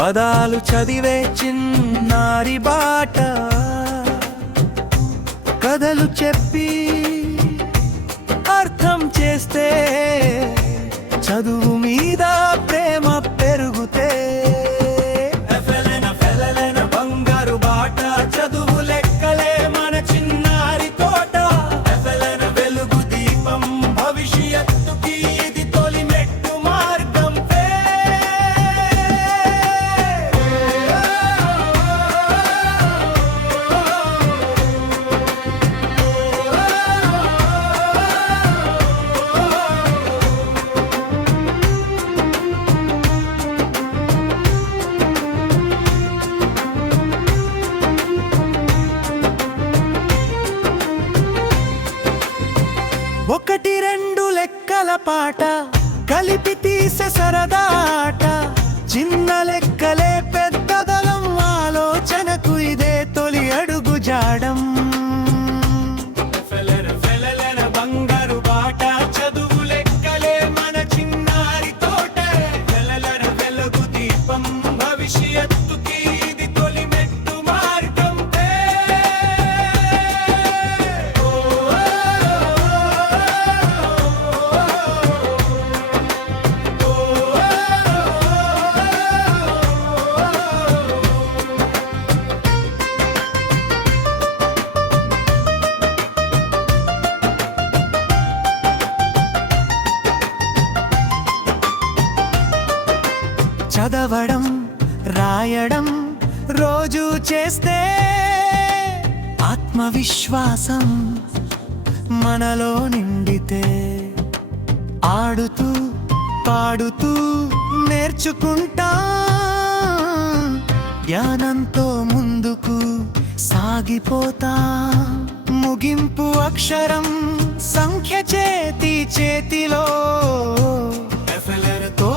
పదాలు చదివే చిన్నారి బాట, కథలు చెప్పి అర్థం చేస్తే చదువు మీద ప్రేమ పెరుగుతే బంగారు బాట, చదువు లెక్కలే మన చిన్నారి తోట. వెలుగు దీపం భవిష్యత్తుకి ఇది తొలి మెట్టు మార్గం. ఒకటి రెండు లెక్కల పాట కలిపి తీసే సరదా ఆట, చిన్న లెక్కలే పెద్దదలం ఆలోచనకు ఇదే తొలి అడుగు జాడం. బంగారు బాట, చదువు లెక్కలే మన చిన్నారి తోట. వెలుగు దీపం భవిష్యత్తుకి ఇది తొలి మెట్టు మార్గం. చదవడం రాయడం రోజు చేస్తే ఆత్మవిశ్వాసం మనలో నిండితే, ఆడుతూ పాడుతూ నేర్చుకుంటా జ్ఞానంతో ముందుకు సాగిపోతా. ముగింపు అక్షరం సంఖ్య చేతిలో తో